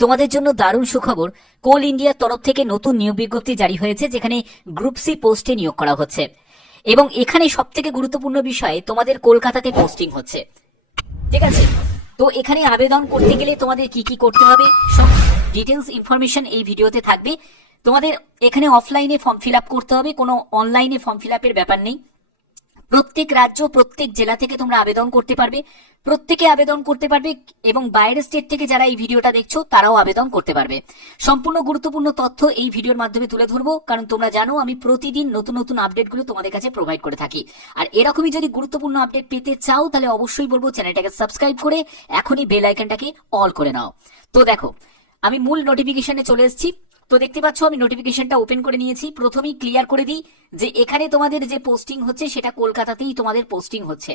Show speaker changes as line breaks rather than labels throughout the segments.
তোমাদের জন্য দারুণ সুখবর, কোল ইন্ডিয়ার তরফ থেকে নতুন নিয়োগ বিজ্ঞপ্তি জারি হয়েছে, যেখানে গ্রুপ সি পোস্টে নিয়োগ করা হচ্ছে। এবং এখানে সব থেকে গুরুত্বপূর্ণ বিষয়, তোমাদের কলকাতাতে পোস্টিং হচ্ছে। ঠিক আছে? তো এখানে আবেদন করতে গেলে তোমাদের কি কি করতে হবে? সব ডিটেলস ইনফরমেশন এই ভিডিওতে থাকবে। তোমাদের এখানে অফলাইনে ফর্ম ফিল করতে হবে, কোনো অনলাইনে ফর্ম ফিল ব্যাপার নেই। প্রত্যেক রাজ্য, প্রত্যেক জেলা থেকে তোমরা আবেদন করতে পারবে। প্রত্যেকে আবেদন করতে পারবে এবং বাইরের স্টেট থেকে যারা এই ভিডিওটা দেখছ, তারাও আবেদন করতে পারবে। সম্পূর্ণ গুরুত্বপূর্ণ তথ্য এই ভিডিওর মাধ্যমে তুলে ধরবো, কারণ তোমরা জানো আমি প্রতিদিন নতুন নতুন আপডেটগুলো তোমাদের কাছে প্রোভাইড করে থাকি। আর এরকমই যদি গুরুত্বপূর্ণ আপডেট পেতে চাও, তাহলে অবশ্যই বলব চ্যানেলটাকে সাবস্ক্রাইব করে এখনই বেল আইকনটাকে অল করে নাও। তো দেখো, আমি মূল নোটিফিকেশনে চলে এসেছি। তো দেখতে পাচ্ছ, আমি নোটিফিকেশনটা ওপেন করে নিয়েছি। প্রথমেই ক্লিয়ার করে দিই যে এখানে তোমাদের যে পোস্টিং হচ্ছে, সেটা কলকাতাতেই তোমাদের পোস্টিং হচ্ছে।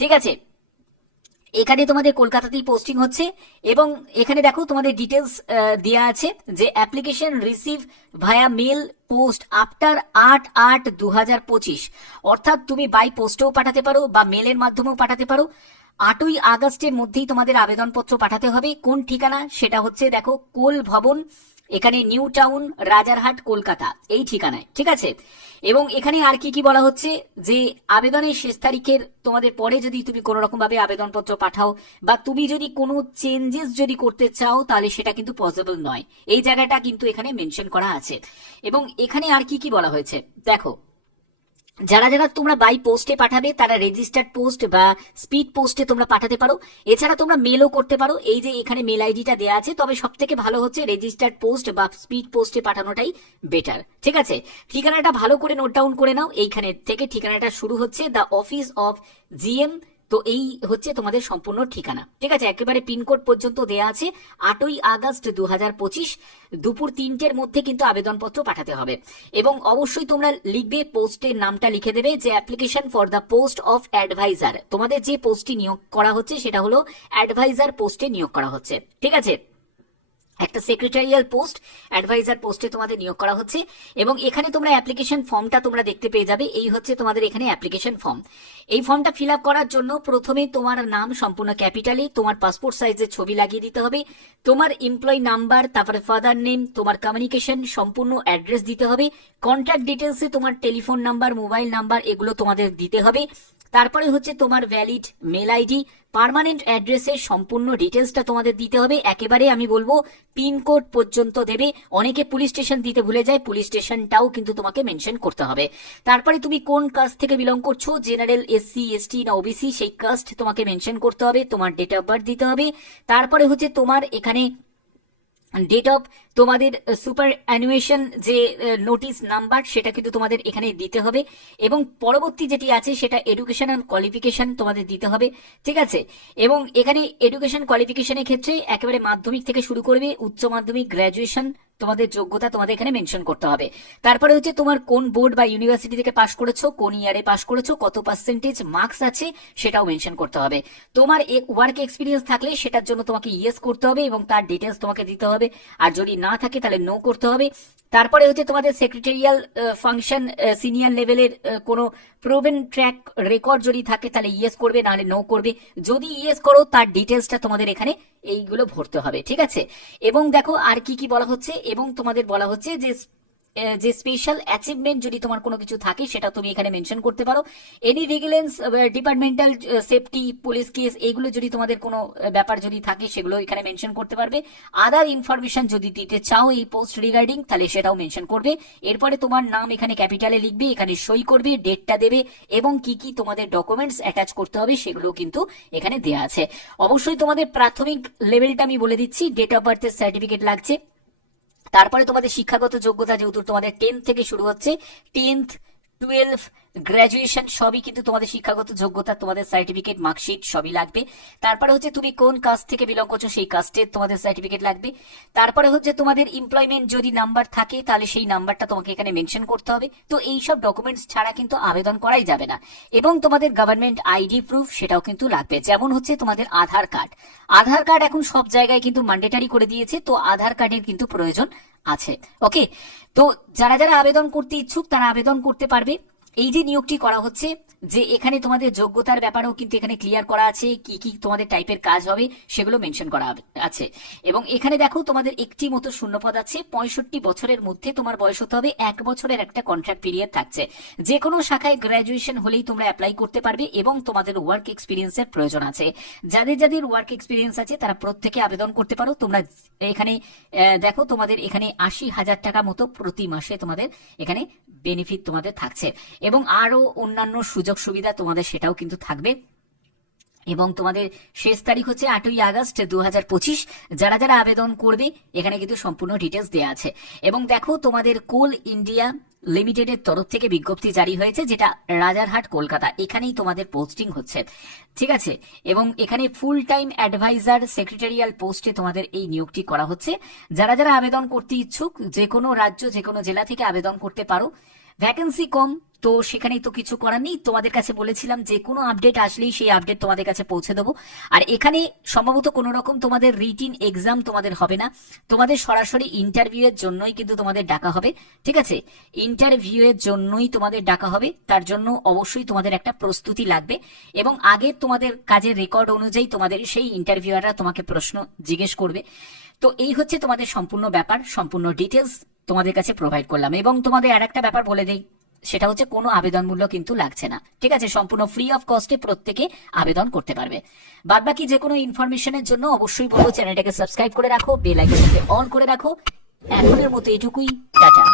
ঠিক আছে? এখানে তোমাদের কলকাতাতেই পোস্টিং হচ্ছে এবং এখানে দেখো তোমাদের ডিটেলস দেওয়া আছে যে application receive via mail post after আট আট দু হাজার পঁচিশ। অর্থাৎ তুমি বাই পোস্টেও পাঠাতে পারো বা মেলের মাধ্যমেও পাঠাতে পারো। আটই আগস্টের মধ্যেই তোমাদের আবেদনপত্র পাঠাতে হবে। কোন ঠিকানা? সেটা হচ্ছে দেখো কোল ভবন এখানে নিউ টাউন, রাজারহাট, কলকাতা, এই ঠিকানায়, ঠিক আছে? এবং এখানে আর কি কি বলা হচ্ছে? যে আবেদনের শেষ তারিখের তোমাদের পরে যদি তুমি কোনো রকম ভাবে আবেদনপত্র পাঠাও বা তুমি যদি কোনো চেঞ্জেস যদি করতে চাও, তাহলে সেটা কিন্তু পসিবল নয়। এই জায়গাটা কিন্তু এখানে মেনশন করা আছে। এবং এখানে আর কি কি বলা হয়েছে? দেখো যারা যারা তোমরা বাই পোস্টে পাঠাবে, তারা রেজিস্টার্ড পোস্ট বা স্পিড পোস্টে তোমরা পাঠাতে পারো। এছাড়া তোমরা মেলও করতে পারো। এই যে এখানে মেল আইডিটা দেওয়া আছে, তবে সব থেকে ভালো হচ্ছে রেজিস্টার্ড পোস্ট বা স্পিড পোস্টে পাঠানোটাই বেটার ঠিক আছে? ঠিকানাটা ভালো করে নোট ডাউন করে নাও। এইখানে থেকে ঠিকানাটা শুরু হচ্ছে দ্য অফিস অফ জিএম তো এই হচ্ছে তোমাদের সম্পূর্ণ ঠিকানা। ঠিক আছে, একেবারে পিনকোড পর্যন্ত দেয়া আছে। আটই আগস্ট দু হাজার পঁচিশ, দুপুর তিনটের মধ্যে কিন্তু আবেদনপত্র পাঠাতে হবে। এবং অবশ্যই তোমরা লিখবে, পোস্টের নামটা লিখে দেবে যে application for the post of advisor তোমাদের যে পোস্টটি নিয়োগ করা হচ্ছে, সেটা হলো অ্যাডভাইজার পোস্টে নিয়োগ করা হচ্ছে। ঠিক আছে? একটা সেক্রেটারিয়াল পোস্ট অ্যাডভাইজার পোস্টে তোমাদের নিয়োগ করা হচ্ছে এবং এখানে তোমরা অ্যাপ্লিকেশন ফর্মটা তোমরা দেখতে পেয়ে যাবে। এই হচ্ছে তোমাদের এখানে অ্যাপ্লিকেশন ফর্ম এই ফর্মটা ফিল করার জন্য প্রথমে তোমার নাম সম্পূর্ণ ক্যাপিটালে তোমার পাসপোর্ট সাইজের ছবি লাগিয়ে দিতে হবে, তোমার এমপ্লয় নাম্বার তারপরে ফাদার নেম তোমার কমিউনিকেশন সম্পূর্ণ অ্যাড্রেস দিতে হবে কন্ট্যাক্ট ডিটেলসে তোমার টেলিফোন নাম্বার মোবাইল নাম্বার এগুলো তোমাদের দিতে হবে। তারপরে হচ্ছে তোমার ভ্যালিড মেল আইডি পার্মানেন্ট অ্যাড্রেসের সম্পূর্ণ ডিটেলসটা তোমাদের দিতে হবে। একেবারে আমি বলব পিনকোড পর্যন্ত দেবে। অনেকে পুলিশ স্টেশন দিতে ভুলে যায় পুলিশ স্টেশনটাও কিন্তু তোমাকে মেনশন করতে হবে। তারপরে তুমি কোন কাস্ট থেকে বিলং করছ? জেনারেল এসসি এসটি না ওবিসি সেই কাস্ট তোমাকে মেনশন করতে হবে, তোমার ডেট অফ বার্থ দিতে হবে। তারপরে হচ্ছে তোমার এখানে ডেট অফ তোমাদের সুপার অ্যানুয়েশন যে নোটিশ নাম্বার সেটা কিন্তু তোমাদের এখানে দিতে হবে। এবং পরবর্তী যেটি আছে, সেটা এডুকেশন অ্যান্ড কোয়ালিফিকেশান তোমাদের দিতে হবে। ঠিক আছে? এবং এখানে এডুকেশন কোয়ালিফিকেশনের ক্ষেত্রে একেবারে মাধ্যমিক থেকে শুরু করবে, উচ্চ মাধ্যমিক গ্র্যাজুয়েশন তোমাদের যোগ্যতা তোমাদের এখানে মেনশন করতে হবে। তারপরে হচ্ছে তোমার কোন বোর্ড বা ইউনিভার্সিটি থেকে পাশ করেছ, কোন ইয়ারে পাশ করেছ, কত পার্সেন্টেজ মার্কস আছে সেটাও মেনশন করতে হবে। তোমার ওয়ার্ক এক্সপিরিয়েন্স থাকলে সেটার জন্য তোমাকে ইয়েস করতে হবে এবং তার ডিটেলস তোমাকে দিতে হবে। আর যদি না থাকে তাহলে নো করতে হবে। তারপরে হচ্ছে তোমাদের সেক্রেটারিয়াল ফাংশন সিনিয়র লেভেলের কোনো প্রোভেন ট্র্যাক রেকর্ড যদি থাকে, তাহলে ইয়েস করবে, নাহলে নো করবে। যদি ইয়েস করো, তার ডিটেলসটা তোমাদের এখানে এইগুলো ভরতে হবে, ঠিক আছে? এবং দেখো আর কি কি বলা হচ্ছে? এবং তোমাদের বলা হচ্ছে যে যে স্পেশাল অ্যাচিভমেন্ট যদি তোমার কোনো কিছু থাকে, সেটা তুমি এখানে মেনশন করতে পারো। Any vigilance departmental safety police case এইগুলো যদি তোমাদের কোনো ব্যাপার যদি থাকে, সেগুলো এখানে মেনশন করতে পারবে। আদার ইনফরমেশন যদি দিতে চাও এই পোস্ট রিগার্ডিং তাহলে সেটাও মেনশন করবে। এরপরে তোমার নাম এখানে ক্যাপিটালে লিখবে, এখানে সই করবে ডেটটা দেবে, এবং কি কি তোমাদের ডকুমেন্টস অ্যাটাচ করতে হবে সেগুলো কিন্তু এখানে দেওয়া আছে। অবশ্যই তোমাদের প্রাথমিক লেভেলটা আমি বলে দিচ্ছি ডেট অফ বার্থের সার্টিফিকেট লাগছে। তারপরে তোমাদের শিক্ষাগত যোগ্যতা যেহেতু তোমাদের টেন্থ থেকে শুরু হচ্ছে টেন্থ টুয়েলভ গ্রাজুয়েশন সবই কিন্তু তোমাদের শিক্ষাগত যোগ্যতা, তোমাদের সার্টিফিকেট মার্কশিট সবই লাগবে। তারপরে হচ্ছে তুমি কোন কাস্ট থেকে বিলং করছ, সেই কাস্টের তোমাদের সার্টিফিকেট লাগবে। তারপরে হচ্ছে তোমাদের এমপ্লয়মেন্ট যদি নাম্বার থাকে, তাহলে সেই নাম্বারটা তোমাকে এখানে মেনশন করতে হবে। তো এই সব ডকুমেন্টস ছাড়া কিন্তু আবেদন করাই যাবে না। এবং তোমাদের গভর্নমেন্ট আইডি প্রুফ সেটাও কিন্তু লাগবে। যেমন হচ্ছে তোমাদের আধার কার্ড আধার কার্ড এখন সব জায়গায় কিন্তু ম্যান্ডেটারি করে দিয়েছে, তো আধার কার্ডের কিন্তু প্রয়োজন আছে। ওকে তো যারা যারা আবেদন করতে ইচ্ছুক, তারা আবেদন করতে পারবে। এই যে নিয়োগটি করা হচ্ছে যে এখানে তোমাদের যোগ্যতার ব্যাপারেও কিন্তু এখানে ক্লিয়ার করা আছে কি কি তোমাদের টাইপের কাজ হবে, সেগুলো মেনশন করা আছে। এবং এখানে দেখো তোমাদের একটি মতো শূন্যপদ আছে, পঁয়ষট্টি বছরের মধ্যে তোমার বয়স হতে হবে, এক বছরের একটা কন্ট্রাক্ট পিরিয়ড থাকছে। যে কোনো শাখায় গ্র্যাজুয়েশন হলেই তোমরা অ্যাপ্লাই করতে পারবে এবং তোমাদের ওয়ার্ক এক্সপিরিয়েন্সের প্রয়োজন আছে। যাদের যাদের ওয়ার্ক এক্সপিরিয়েন্স আছে, তারা প্রত্যেকে আবেদন করতে পারো। তোমরা এখানে দেখো তোমাদের এখানে আশি হাজার টাকা মতো প্রতি মাসে তোমাদের এখানে বেনিফিট তোমাদের থাকছে। এবং আরও অন্যান্য সুযোগ সুবিধা তোমাদের সেটাও কিন্তু থাকবে। এবং তোমাদের শেষ তারিখ হচ্ছে আটই আগস্ট দু হাজার পঁচিশ। যারা যারা আবেদন করবে, এখানে কিন্তু সম্পূর্ণ ডিটেলস দেওয়া আছে। এবং দেখো, তোমাদের কোল ইন্ডিয়া লিমিটেডের তরফ থেকে বিজ্ঞপ্তি জারি হয়েছে, যেটা রাজারহাট, কলকাতা। এখানেই তোমাদের পোস্টিং হচ্ছে। ঠিক আছে? এবং এখানে ফুল টাইম অ্যাডভাইজার সেক্রেটারিয়াল পোস্টে তোমাদের এই নিয়োগটি করা হচ্ছে। যারা যারা আবেদন করতে ইচ্ছুক, যে কোনো রাজ্য, যে কোনো জেলা থেকে আবেদন করতে পারো। ভ্যাকেন্সি কম, তো সেখানেই তো কিছু করার নেই। তোমাদের কাছে বলেছিলাম যে কোনো আপডেট আসলেই সেই আপডেট তোমাদের কাছে পৌঁছে দেবো। আর এখানে সম্ভবত কোনো রকম তোমাদের রিটিন এক্সাম তোমাদের হবে না। তোমাদের সরাসরি ইন্টারভিউ এর জন্যই কিন্তু তোমাদের ডাকা হবে, ঠিক আছে? ইন্টারভিউ এর জন্যই তোমাদের ডাকা হবে, তার জন্য অবশ্যই তোমাদের একটা প্রস্তুতি লাগবে। এবং আগের তোমাদের কাজের রেকর্ড অনুযায়ী তোমাদের সেই ইন্টারভিউয়াররা তোমাকে প্রশ্ন জিজ্ঞেস করবে। তো এই হচ্ছে তোমাদের সম্পূর্ণ ব্যাপার, সম্পূর্ণ ডিটেলস তোমাদের কাছে প্রোভাইড করলাম এবং তোমাদের আর একটা ব্যাপার বলে দিই, সেটা হচ্ছে কোনো আবেদন মূল্য কিন্তু লাগছে না। ঠিক আছে? সম্পূর্ণ ফ্রি অফ কস্টে প্রত্যেকে আবেদন করতে পারবে। বাদ বাকি যে কোনো ইনফরমেশনের জন্য অবশ্যই বলব চ্যানেলটাকে সাবস্ক্রাইব করে রাখো বেল আইকনটাকে অন করে রাখো। এখনের মতো এটুকুই, টাটা।